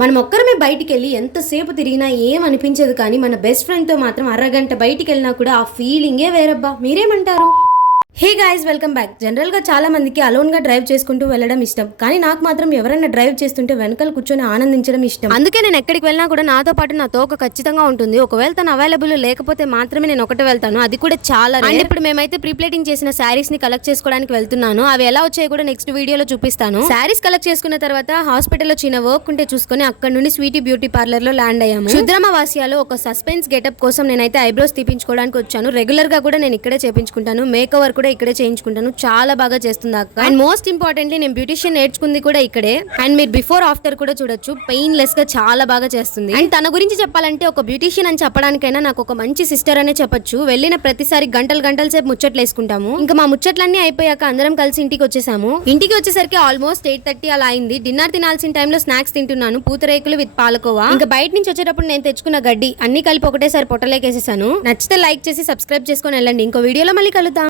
మనం ఒక్కరమే బయటికి వెళ్ళి ఎంతసేపు తిరిగినా ఏం అనిపించదు, కానీ మన బెస్ట్ ఫ్రెండ్తో మాత్రం అరగంట బయటికి వెళ్ళినా కూడా ఆ ఫీలింగే వేరబ్బా. మీరేమంటారు? Hey guys, welcome back. జనరల్గా చాలా మందికి అలోన్గా డ్రైవ్ చేసుకుంటూ వెళ్ళడం ఇష్టం, కానీ నాకు మాత్రం ఎవరైనా డ్రైవ్ చేస్తుంటే వెనకాల కూర్చొని ఆనందించడం ఇష్టం. అందుకే నేను ఎక్కడికి వెళ్ళినా కూడా నాతో పాటు నా తోక ఖచ్చితంగా ఉంటుంది. ఒకవేళ తను అవైలబుల్ లేకపోతే మాత్రమే నేను ఒకటే వెళ్తాను, అది కూడా చాలా. అండ్ ఇప్పుడు మేమైతే ప్రీప్లేటింగ్ చేసిన శారీస్ ని కలెక్ట్ చేసుకోవడానికి వెళ్తున్నాను. అవి ఎలా వచ్చాయో కూడా నెక్స్ట్ వీడియోలో చూపిస్తాను. శారీస్ కలెక్ట్ చేసుకున్న తర్వాత హాస్పిటల్లో చిన్న వర్క్ ఉంటే చూసుకొని అక్కడ నుండి స్వీటీ బ్యూటీ పార్లర్ లో ల్యాండ్ అయ్యాము. రుద్రమవాస్యలో ఒక సస్పెన్స్ గెటప్ కోసం నేనైతే ఐబ్రోస్ తీపించుకోవడానికి వచ్చాను. రెగ్యులర్ గా కూడా నేను ఇక్కడే చేపించుకుంటాను, మేక్ ఓవర్ కూడా ఇక్కడే చేయించుకుంటాను. చాలా బాగా చేస్తుంది అక్క. అండ్ మోస్ట్ ఇంపార్టెంట్లీ నేను బ్యూటిషియన్ నేర్చుకుంది కూడా ఇక్కడే. అండ్ మీరు బిఫోర్ ఆఫ్టర్ కూడా చూడొచ్చు, పెయిన్లెస్ గా చాలా బాగా చేస్తుంది. అండ్ తన గురించి చెప్పాలంటే ఒక బ్యూటిషియన్ అని చెప్పడానికైనా నాకు ఒక మంచి సిస్టర్ అనే చెప్పొచ్చు. వెళ్ళిన ప్రతిసారి గంటల సేపు ముచ్చట్లు వేసుకుంటాము. ఇంకా మా ముచ్చట్లన్నీ అయిపోయాక అందరం కలిసి ఇంటికి వచ్చేసాము. ఇంటికి వచ్చేసరికి ఆల్మోస్ట్ 8:30 అలా అయింది. డిన్నర్ తినాల్సిన టైంలో స్నాక్స్ తింటున్నాను, పూతరేకులు విత్ పాలకోవా. ఇంకా బయట నుంచి వచ్చేటప్పుడు నేను తెచ్చుకున్న గడ్డి అన్ని కలిపి ఒకటేసారి పొట్టలేకేసేసాను. నచ్చితే లైక్ చేసి సబ్స్క్రైబ్ చేసుకొని వెళ్ళండి. ఇంకో వీడియోలో మళ్ళీ కలుద్దాం.